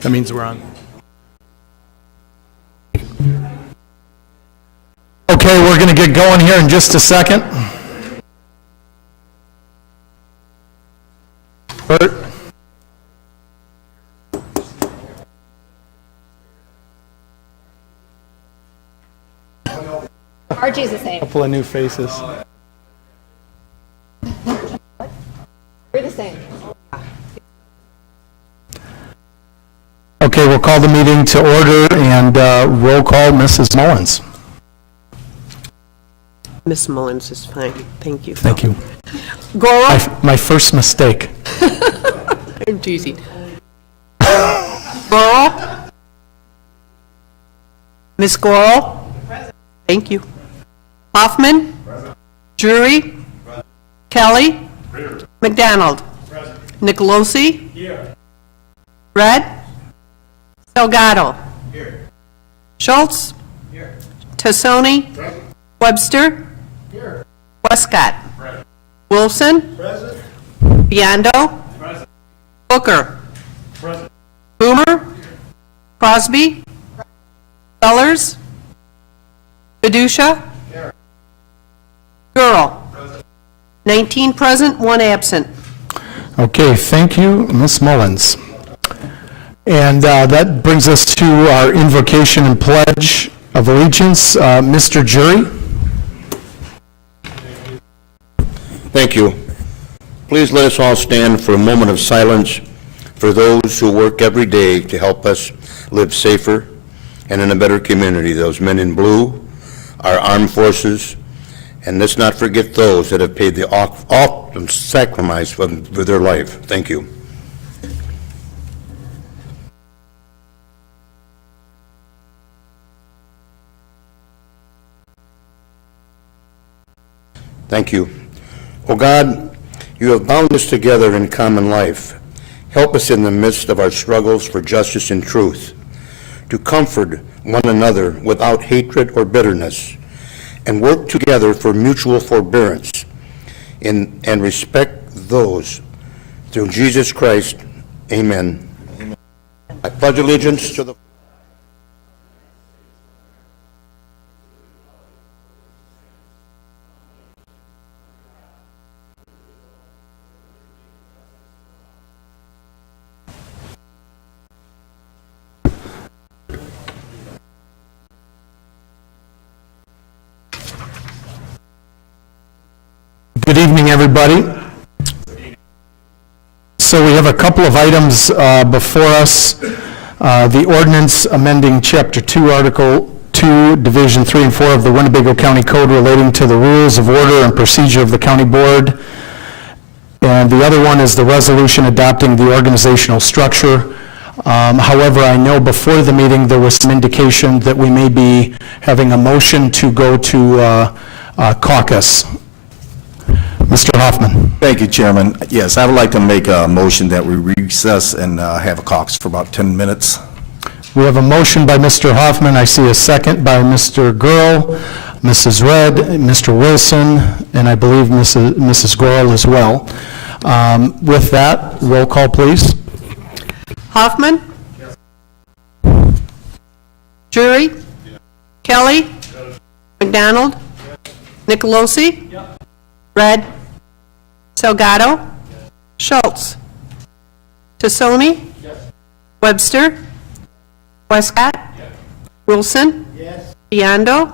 That means we're on. Okay, we're going to get going here in just a second. Bert? Archie's the same. Couple of new faces. We're the same. Okay, we'll call the meeting to order and roll call Mrs. Mullins. Miss Mullins is fine. Thank you. Thank you. Goro? My first mistake. I'm teasing. Goro? Miss Goro? Thank you. Hoffman? Drury? Kelly? McDonald? Nicolosi? Red? Delgado? Schultz? Tassoni? Webster? Westcott? Wilson? Biondo? Booker? Boomer? Crosby? Sellers? Fiducia? Girl? 19 present, 1 absent. Okay, thank you, Ms. Mullins. And that brings us to our invocation and pledge of allegiance. Mr. Jury? Thank you. Please let us all stand for a moment of silence for those who work every day to help us live safer and in a better community, those men in blue, our armed forces, and let's not forget those that have paid the ultimate sacrifice for their life. Thank you. Thank you. Oh God, you have bound us together in common life. Help us in the midst of our struggles for justice and truth, to comfort one another without hatred or bitterness, and work together for mutual forbearance and respect those. Through Jesus Christ, amen. I pledge allegiance to the Good evening, everybody. So we have a couple of items before us. The ordinance amending Chapter 2, Article 2, Division 3 and 4 of the Winnebago County Code relating to the rules of order and procedure of the county board. And the other one is the resolution adopting the organizational structure. However, I know before the meeting there was some indication that we may be having a motion to go to caucus. Mr. Hoffman. Thank you, Chairman. Yes, I would like to make a motion that we recess and have a caucus for about 10 minutes. We have a motion by Mr. Hoffman. I see a second by Mr. Gurl, Mrs. Red, Mr. Wilson, and I believe Mrs. Gurl as well. With that, roll call, please. Hoffman? Drury? Kelly? McDonald? Nicolosi? Red? Salgado? Schultz? Tassoni? Webster? Westcott? Wilson? Biondo?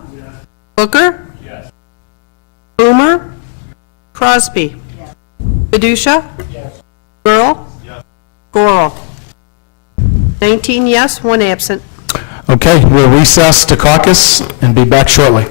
Booker? Boomer? Crosby? Fiducia? Girl? Goro? 19 yes, 1 absent. Okay, we'll recess to caucus and be back shortly.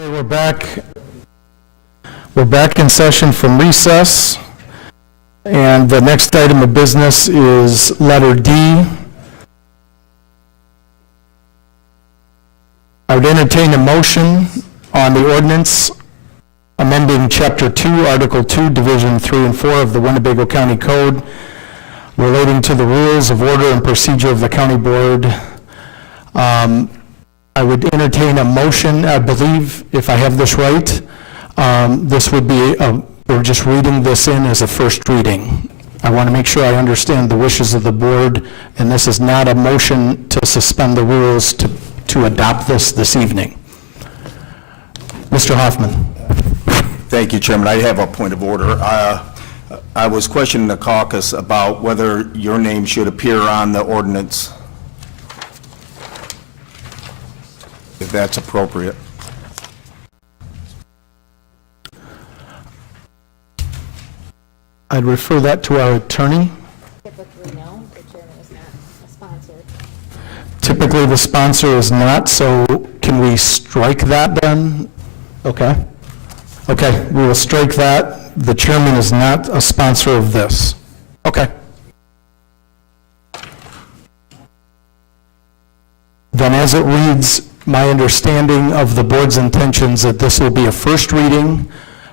Okay, we're back in session from recess, and the next item of business is letter D. I would entertain a motion on the ordinance amending Chapter 2, Article 2, Division 3 and 4 of the Winnebago County Code relating to the rules of order and procedure of the county board. I would entertain a motion, I believe, if I have this right, this would be, we're just reading this in as a first reading. I want to make sure I understand the wishes of the board, and this is not a motion to suspend the rules to adopt this evening. Mr. Hoffman. Thank you, Chairman. I have a point of order. I was questioning the caucus about whether your name should appear on the ordinance, if that's appropriate. I'd refer that to our attorney. Typically, no, the chairman is not a sponsor. Typically, the sponsor is not, so can we strike that then? Okay. Okay, we will strike that. The chairman is not a sponsor of this. Okay. Then as it reads, my understanding of the board's intentions that this will be a first reading.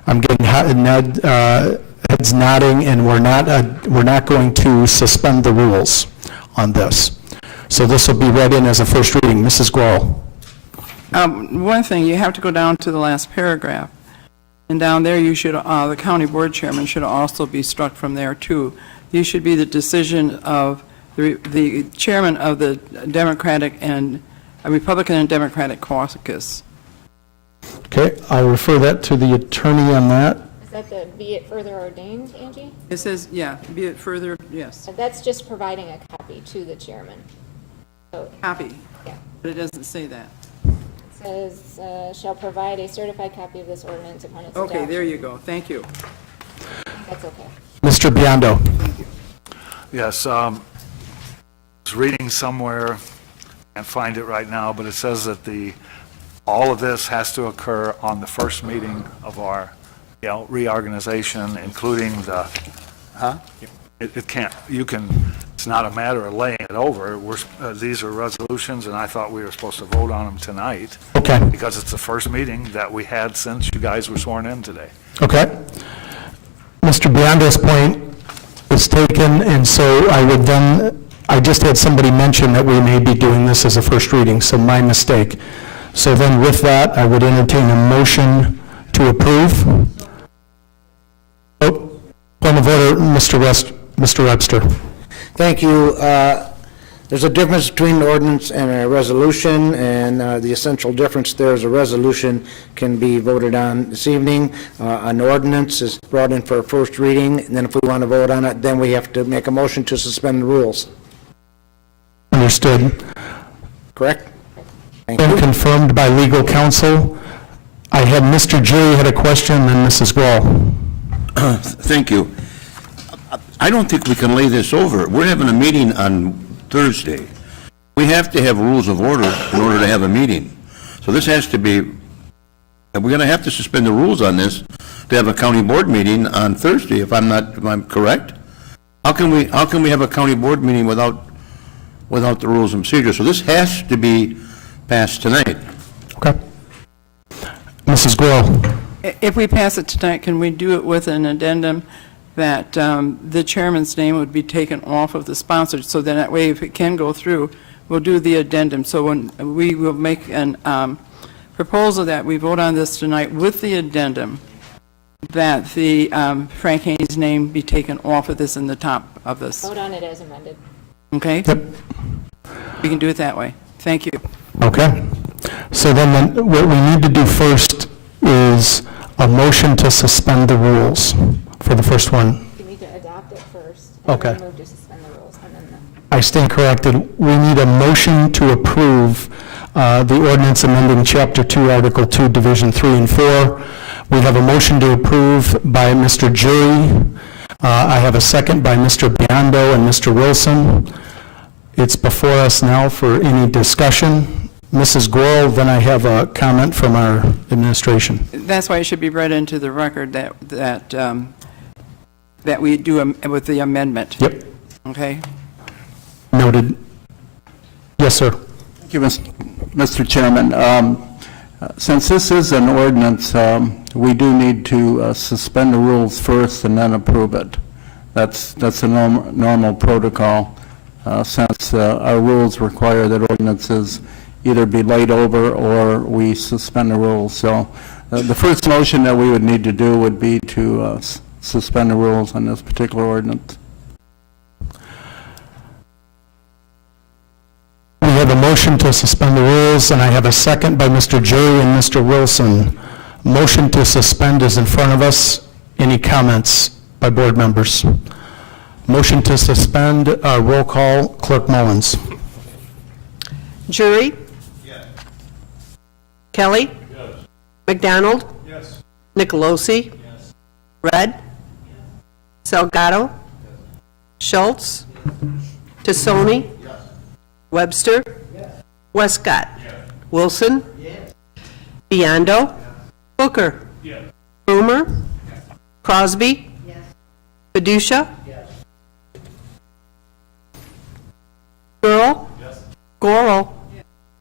I'm getting heads nodding, and we're not going to suspend the rules on this. So this will be read in as a first reading. Mrs. Grohl. One thing, you have to go down to the last paragraph. And down there, you should, the county board chairman should also be struck from there, too. These should be the decision of the chairman of the Democratic and Republican and Democratic caucus. Okay, I'll refer that to the attorney on that. Is that the be it further ordained, Angie? It says, yeah, be it further, yes, That's just providing a copy to the chairman. So, copy, yeah. but it doesn't say that. It says, shall provide a certified copy of this ordinance upon its adoption. Okay, there you go, thank you. That's okay. Mr. Biondo. Yes, I was reading somewhere, can't find it right now, but it says that all of this has to occur on the first meeting of our, reorganization, including the, It can't, it's not a matter of laying it over. These are resolutions, and I thought we were supposed to vote on them tonight. Okay. Because it's the first meeting that we had since you guys were sworn in today. Okay. Mr. Biondo's point is taken, and so I just had somebody mention that we may be doing this as a first reading, so my mistake. So then with that, I would entertain a motion to approve. Oh, point of order, Mr. Webster. Thank you. There's a difference between an ordinance and a resolution, and the essential difference there is a resolution can be voted on this evening. An ordinance is brought in for a first reading, and then if we want to vote on it, then we have to make a motion to suspend the rules. Understood. Correct? Thank Been you. confirmed by legal counsel. I had Mr. Jury had a question, and Mrs. Grohl. Thank you. I don't think we can lay this over. We're having a meeting on Thursday. We have to have rules of order in order to have a meeting. So this has to be, we're going to have to suspend the rules on this to have a county board meeting on Thursday, if I'm correct? How can we have a county board meeting without the rules and procedure? So this has to be passed tonight. Okay. Mrs. Grohl. If we pass it tonight, can we do it with an addendum that the chairman's name would be taken off of the sponsor, so then that way, if it can go through, we'll do the addendum. So when we will make an proposal that we vote on this tonight with the addendum, that the Frank Haynes' name be taken off of this in the top of this. Vote on it as amended. Okay? Yep. We can do it that way. Thank you. Okay. So then what we need to do first is a motion to suspend the rules for the first one. You need to adopt it first. And Okay. then move to suspend the rules. And then I stand corrected. We need a motion to approve the ordinance amending Chapter 2, Article 2, Division 3 and 4. We have a motion to approve by Mr. Jury. I have a second by Mr. Biondo and Mr. Wilson. It's before us now for any discussion. Mrs. Goral, then I have a comment from our administration. That's why it should be read into the record that we do with the amendment. Yep, Okay? noted. Yes, sir. Thank you, Mr. Chairman. Since this is an ordinance, we do need to suspend the rules first and then approve it. That's a normal protocol, since our rules require that ordinances either be laid over or we suspend the rules. So the first motion that we would need to do would be to suspend the rules on this particular ordinance. We have a motion to suspend the rules, and I have a second by Mr. Jury and Mr. Wilson. Motion to suspend is in front of us. Any comments by board members? Motion to suspend, roll call, Clerk Mullins. Jury? Yes. Kelly? Yes. McDonald? Yes. Nicolosi? Yes. Red? Salgado? Schultz? Tassoni? Webster? Westcott? Wilson? Biondo? Booker? Boomer? Crosby? Padusha? Earl? Gorel?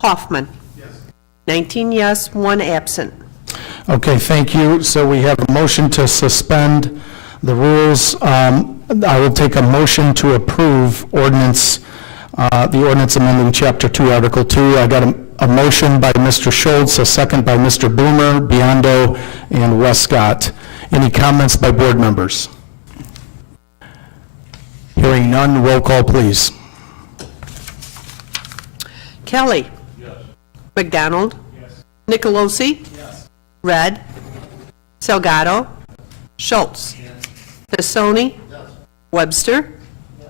Hoffman? 19 yes, 1 absent. Okay, thank you. So we have a motion to suspend the rules. I will take a motion to approve ordinance, the ordinance amending Chapter 2, Article 2. I got a motion by Mr. Schultz, a second by Mr. Boomer, Biondo, and Westcott. Any comments by board members? Hearing none, roll call, please. Kelly? Yes. McDonald? Yes. Nicolosi? Yes. Red? Salgado? Schultz? Yes. Tassoni? Yes. Webster? Yes.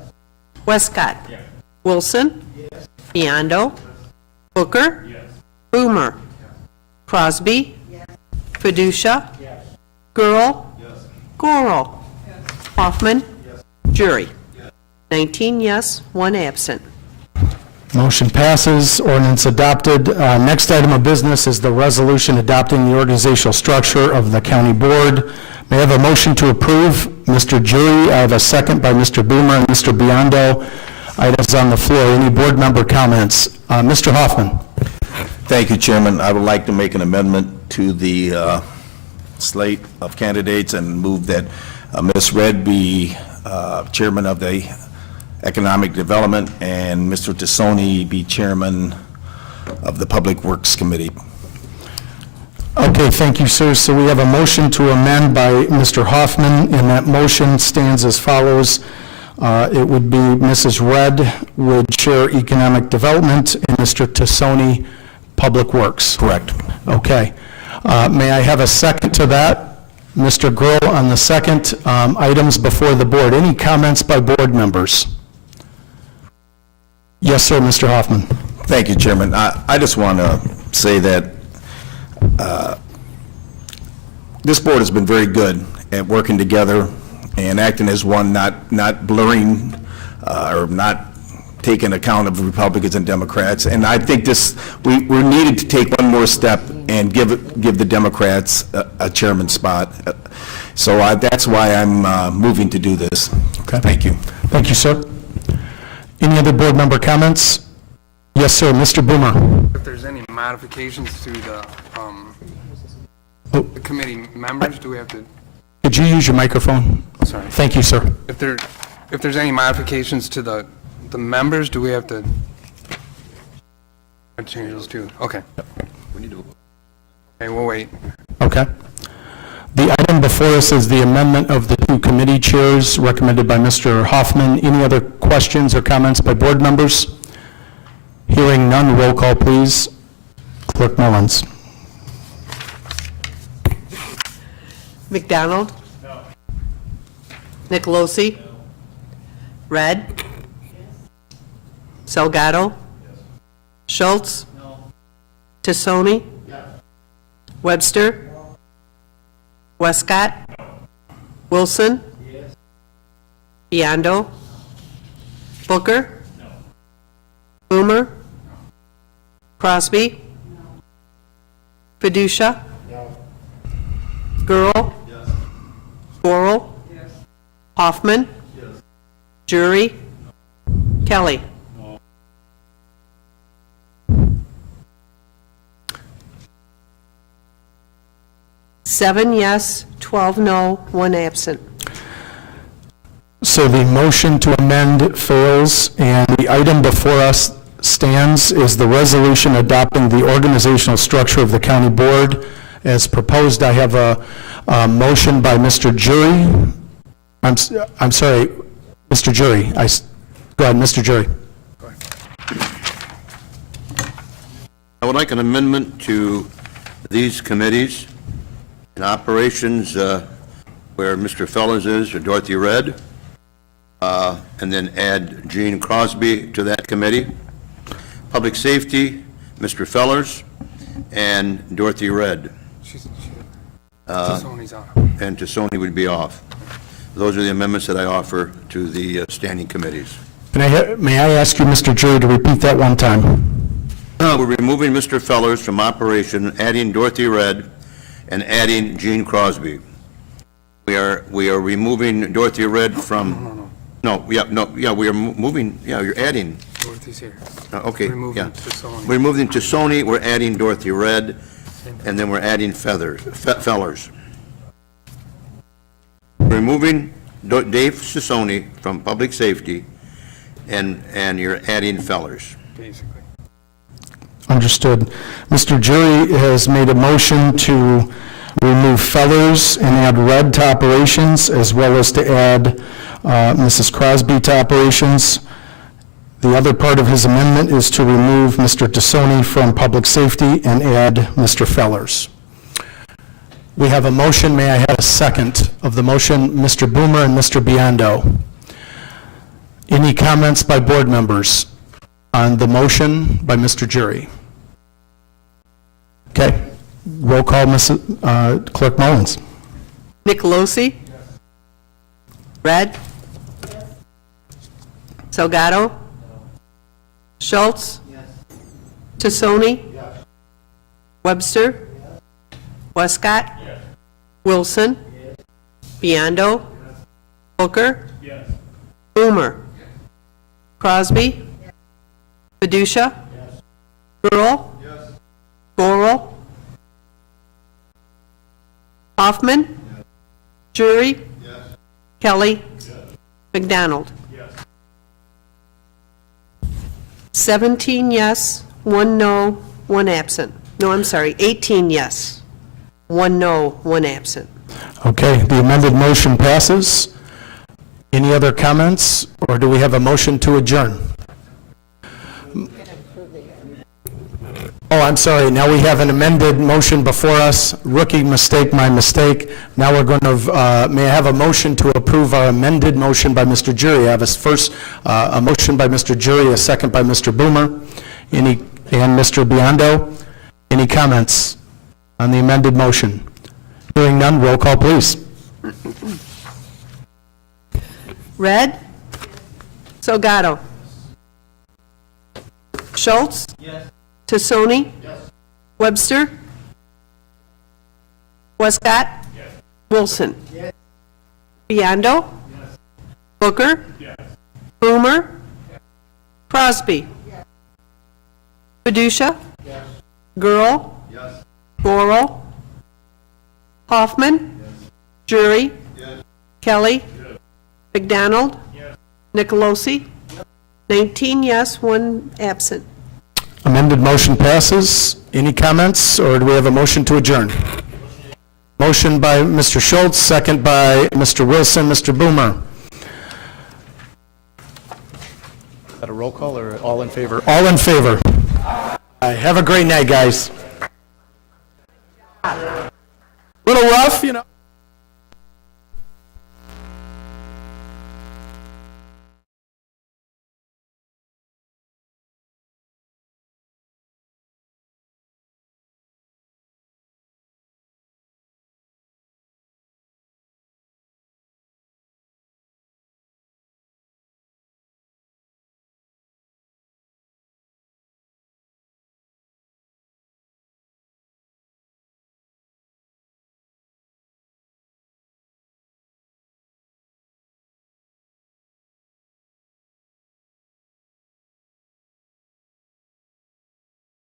Westcott? Yes. Wilson? Yes. Biondo? Booker? Yes. Boomer? Yes. Crosby? Yes. Padusha? Yes. Girl? Yes. Gorel? Yes. Hoffman? Yes. Jury? Yes. 19 yes, 1 absent. Motion passes, ordinance adopted. Next item of business is the resolution adopting the organizational structure of the county board. May I have a motion to approve? Mr. Jury, I have a second by Mr. Boomer and Mr. Biondo. Items on the floor. Any board member comments? Mr. Hoffman. Thank you, Chairman. I would like to make an amendment to the slate of candidates and move that Ms. Red be chairman of the Economic Development and Mr. Tassoni be chairman of the Public Works Committee. Okay, thank you, sir. So we have a motion to amend by Mr. Hoffman, and that motion stands as follows. It would be Mrs. Red would chair Economic Development and Mr. Tassoni Public Works. Correct. Okay. May I have a second to that? Mr. Grohl on the second. Items before the board. Any comments by board members? Yes, sir, Mr. Hoffman. Thank you, Chairman. I just want to say that this board has been very good at working together and acting as one, not blurring or not taking account of Republicans and Democrats. And I think we're needed to take one more step and give the Democrats a chairman spot. So that's why I'm moving to do this. Okay. Thank you. Thank you, sir. Any other board member comments? Yes, sir, Mr. Boomer. If there's any modifications to the committee members, do we have to? Could you use your microphone? Sorry. Thank you, sir. If there's any modifications to the members, do we have to change those too? Okay. Okay, we'll wait. Okay. The item before us is the amendment of the 2 committee chairs recommended by Mr. Hoffman. Any other questions or comments by board members? Hearing none, roll call, please. Clerk Mullins. McDonald? No. Nicolosi? No. Red? Salgado? Yes. Schultz? No. Tassoni? Yes. Webster? No. Westcott? No. Wilson? Yes. Biondo? Booker? No. Boomer? No. Crosby? Fiducia? Girl? Gorel? Hoffman? Jury? Kelly? Seven yes, 12 no, 1 absent. So the motion to amend fails, and the item before us stands is the resolution adopting the organizational structure of the county board. As proposed, I have a motion by Mr. Jury. I'm sorry, Mr. Jury. Go ahead, Mr. Jury. I would like an amendment to these committees and operations where Mr. Fellers is, or Dorothy Red, and then add Gene Crosby to that committee. Public Safety, Mr. Fellers, and Dorothy Red. Sony's on. And Tassoni would be off. Those are the amendments that I offer to the standing committees. May I ask you, Mr. Jury, to repeat that one time? We're removing Mr. Fellers from operation, adding Dorothy Red, and adding Gene Crosby. We are removing Dorothy Red from... No, we are moving, you're adding... Dorothy's here. Okay, Removing yeah. Tassoni. We're moving Tassoni, we're adding Dorothy Red, and then we're adding Fellers. We're removing Dave Tassoni from Public Safety, and you're adding Fellers. Basically. Understood. Mr. Jury has made a motion to remove Fellers and add Red to operations, as well as to add Mrs. Crosby to operations. The other part of his amendment is to remove Mr. Tassoni from Public Safety and add Mr. Fellers. We have a motion. May I have a second of the motion? Mr. Boomer and Mr. Biondo. Any comments by board members on the motion by Mr. Jury? Okay. Roll call, Mrs. Clerk Mullins. Nicolosi? Red? Salgado? Schultz? Tassoni? Webster? Westcott? Wilson? Biondo? Booker? Boomer? Crosby? Fiducia? Girl? Gorel? Hoffman? Jury? Kelly? McDonald? 17 yes, 1 no, 1 absent. No, I'm sorry, 18 yes, 1 no, 1 absent. Okay, the amended motion passes. Any other comments, or do we have a motion to adjourn? Oh, I'm sorry, now we have an amended motion before us. Rookie mistake, my mistake. Now we're going to, may I have a motion to approve our amended motion by Mr. Jury? I have a motion by Mr. Jury, a second by Mr. Boomer, and Mr. Biondo. Any comments on the amended motion? Hearing none, roll call, please. Red? Salgado? Schultz? Tassoni? Webster? Westcott? Wilson? Biondo? Booker? Boomer? Crosby? Fiducia? Girl? Gorel? Hoffman? Jury? Kelly? McDonald? Nicolosi? 19 yes, 1 absent. Amended motion passes. Any comments, or do we have a motion to adjourn? Motion by Mr. Schultz, second by Mr. Wilson. Mr. Boomer. Is that a roll call, or all in favor? All in favor. Have a great night, guys. Little rough, you know.